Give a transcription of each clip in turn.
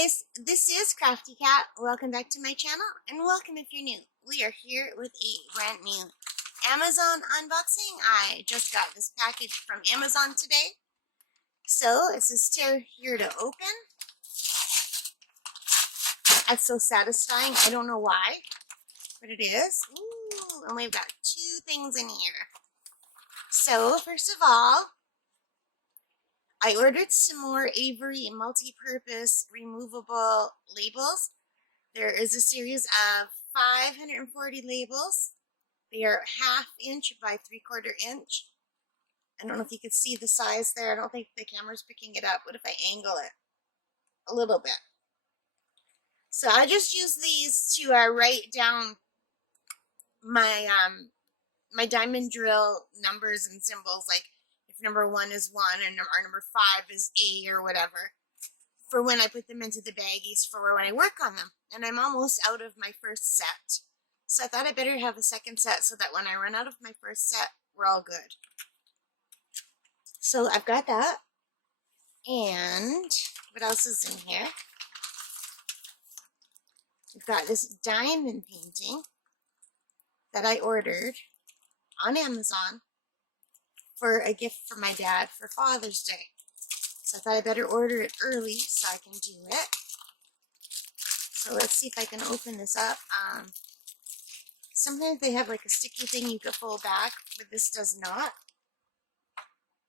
guys, this is Crafty Cat. Welcome back to my channel, and welcome if you're new. We are here with a brand new Amazon unboxing. I just got this package from Amazon today. So, this is here to open. That's so satisfying. I don't know why, but it is. Ooh, and we've got two things in here. So, first of all, I ordered some more Avery multi-purpose removable labels. There is a series of 540 labels. They are 1/2 inch by 3/4 inch. I don't know if you can see the size there. I don't think the camera's picking it up. What if I angle it a little bit? So I just use these to write down my my diamond drill numbers and symbols, like if number 1 is 1 and our number 5 is A or whatever, for when I put them into the baggies for when I work on them. And I'm almost out of my first set. So I thought I better have a second set so that when I run out of my first set, we're all good. So I've got that. And what else is in here? We've got this diamond painting that I ordered on Amazon for a gift for my dad for Father's Day. So I thought I better order it early so I can do it. So let's see if I can open this up. Sometimes they have like a sticky thing you could fold back, but this does not.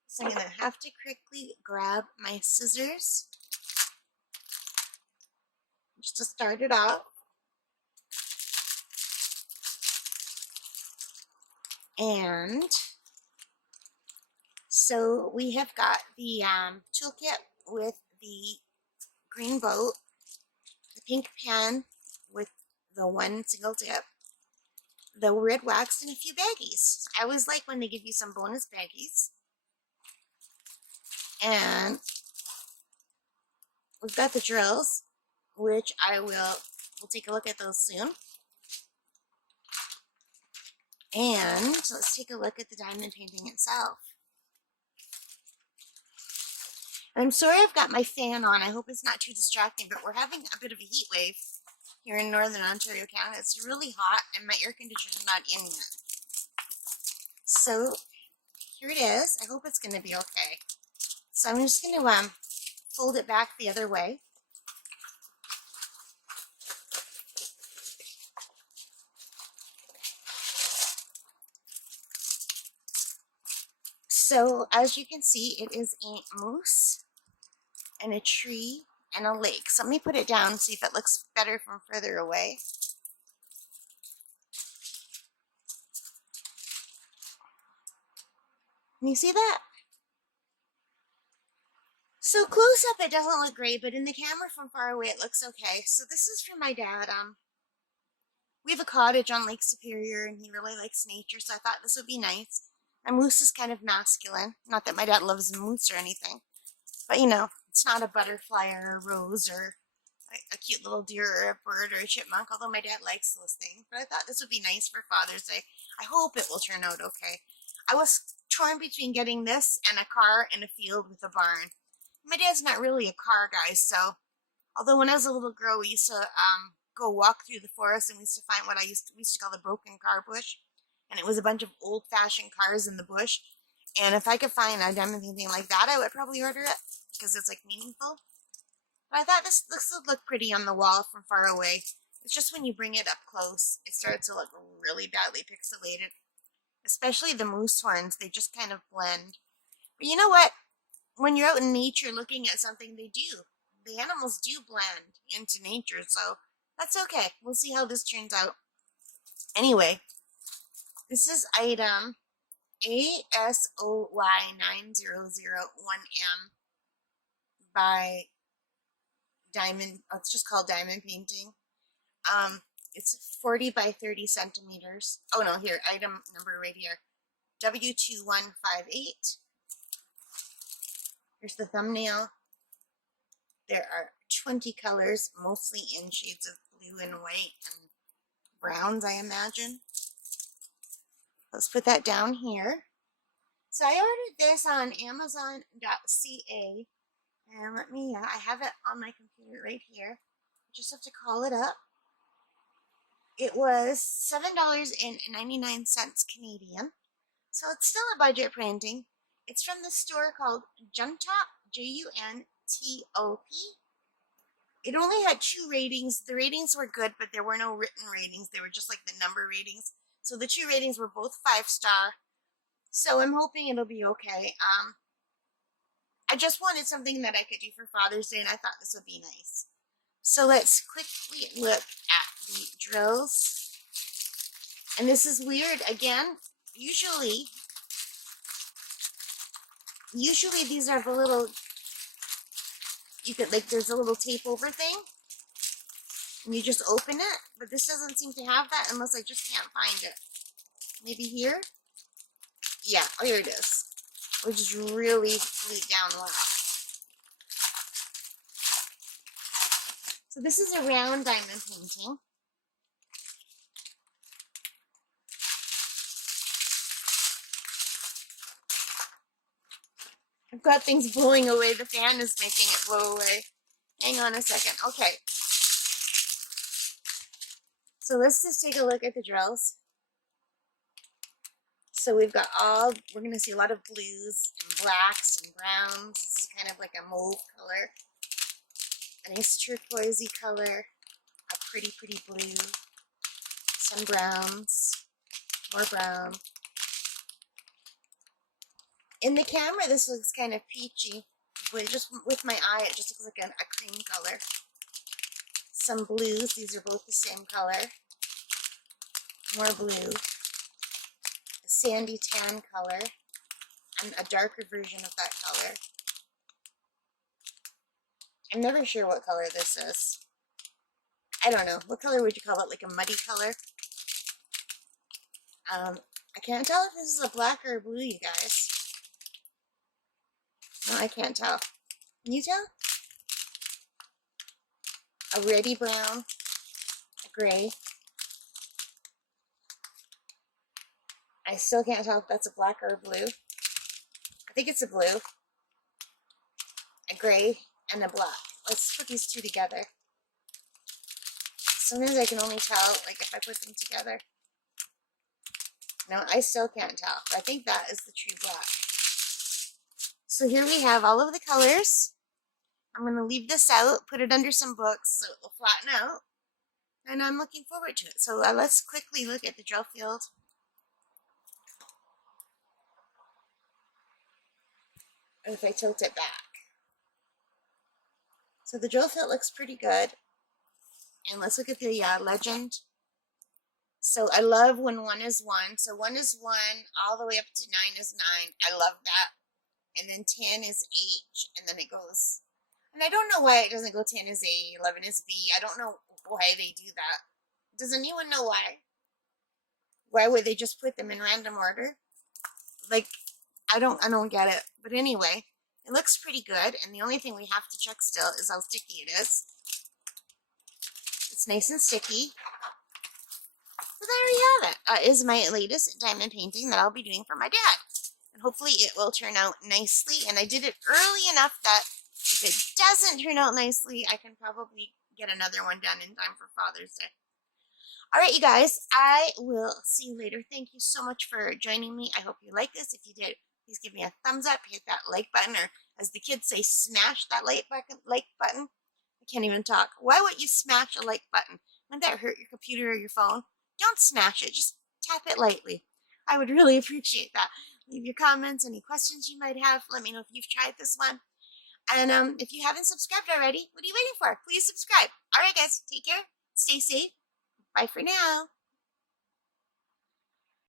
So I'm going to have to quickly grab my scissors just to start it off. And so we have got the toolkit with the green boat, the pink pen with the 1 single tip, the red wax, and a few baggies. I always like when they give you some bonus baggies. And we've got the drills, which we'll take a look at those soon. And let's take a look at the diamond painting itself. I'm sorry I've got my fan on. I hope it's not too distracting, but we're having a bit of a heat wave here in Northern Ontario, Canada. It's really hot, and my air conditioner's not in yet. So here it is. I hope it's going to be okay. So I'm just going to fold it back the other way. So as you can see, it is a moose and a tree and a lake. So let me put it down and see if it looks better from further away. Can you see that? So close up it doesn't look great, but in the camera from far away it looks okay. So this is from my dad. We have a cottage on Lake Superior and he really likes nature, so I thought this would be nice. A moose is kind of masculine. Not that my dad loves moose or anything, but you know, it's not a butterfly or a rose or a cute little deer or a bird or a chipmunk, although my dad likes those things. But I thought this would be nice for Father's Day. I hope it will turn out okay. I was torn between getting this and a car in a field with a barn. My dad's not really a car guy, so although when I was a little girl we used to go walk through the forest and we used to find what we used to call the broken car bush, and it was a bunch of old-fashioned cars in the bush. And if I could find a diamond painting like that, I would probably order it because it's like meaningful. But I thought this would look pretty on the wall from far away. It's just when you bring it up close, it starts to look really badly pixelated. Especially the moose ones, they just kind of blend. But you know what? When you're out in nature looking at something, they do. The animals do blend into nature, so that's okay. We'll see how this turns out. Anyway, this is item ASOY9001M by Diamond. Oh, it's just called Diamond Painting. It's 40 by 30 centimeters. Oh no, here, item number right here. W2158. Here's the thumbnail. There are 20 colors, mostly in shades of blue and white and browns, I imagine. Let's put that down here. So I ordered this on Amazon.ca, And I have it on my computer right here. I just have to call it up. It was $7.99 Canadian. So it's still a budget printing. It's from the store called Juntop, Juntop. It only had 2 ratings. The ratings were good, but there were no written ratings. They were just like the number ratings. So the 2 ratings were both 5-star. So I'm hoping it'll be okay. I just wanted something that I could do for Father's Day, and I thought this would be nice. So let's quickly look at the drills. And this is weird. Again, usually these are the little, you could, like, there's a little tape over thing, and you just open it, but this doesn't seem to have that unless I just can't find it. Maybe here? Yeah, oh, here it is. Which is really glued down well. So this is a round diamond painting. I've got things blowing away. The fan is making it blow away. Hang on a second. Okay. So let's just take a look at the drills. So we've got we're going to see a lot of blues and blacks and browns. This is kind of like a mauve color. A nice turquoisey color. A pretty, pretty blue. Some browns. More brown. In the camera, this looks kind of peachy. But just with my eye, it just looks like a cream color. Some blues. These are both the same color. More blue. A sandy tan color. And a darker version of that color. I'm never sure what color this is. I don't know. What color would you call it? Like a muddy color? I can't tell if this is a black or a blue, you guys. No, I can't tell. Can you tell? A reddy brown, a gray. I still can't tell if that's a black or a blue. I think it's a blue, a gray, and a black. Let's put these 2 together. Sometimes I can only tell, like, if I put them together. No, I still can't tell. I think that is the true black. So here we have all of the colors. I'm going to leave this out, put it under some books so it will flatten out. And I'm looking forward to it. So let's quickly look at the drill field. If I tilt it back. So the drill field looks pretty good. And let's look at the legend. So I love when 1 is 1. So 1 is 1, all the way up to 9 is 9. I love that. And then 10 is H, and then it goes. And I don't know why it doesn't go 10 is A, 11 is B. I don't know why they do that. Does anyone know why? Why would they just put them in random order? Like, I don't get it. But anyway, it looks pretty good. And the only thing we have to check still is how sticky it is. It's nice and sticky. So there we have it. Is my latest diamond painting that I'll be doing for my dad. And hopefully it will turn out nicely. And I did it early enough that if it doesn't turn out nicely, I can probably get another one done in time for Father's Day. Alright, you guys, I will see you later. Thank you so much for joining me. I hope you like this. If you did, please give me a thumbs up, hit that like button, or as the kids say, smash that like button. I can't even talk. Why would you smash a like button? Wouldn't that hurt your computer or your phone? Don't smash it. Just tap it lightly. I would really appreciate that. Leave your comments, any questions you might have. Let me know if you've tried this one. And if you haven't subscribed already, what are you waiting for? Please subscribe. All right, guys, take care. Stay safe. Bye for now.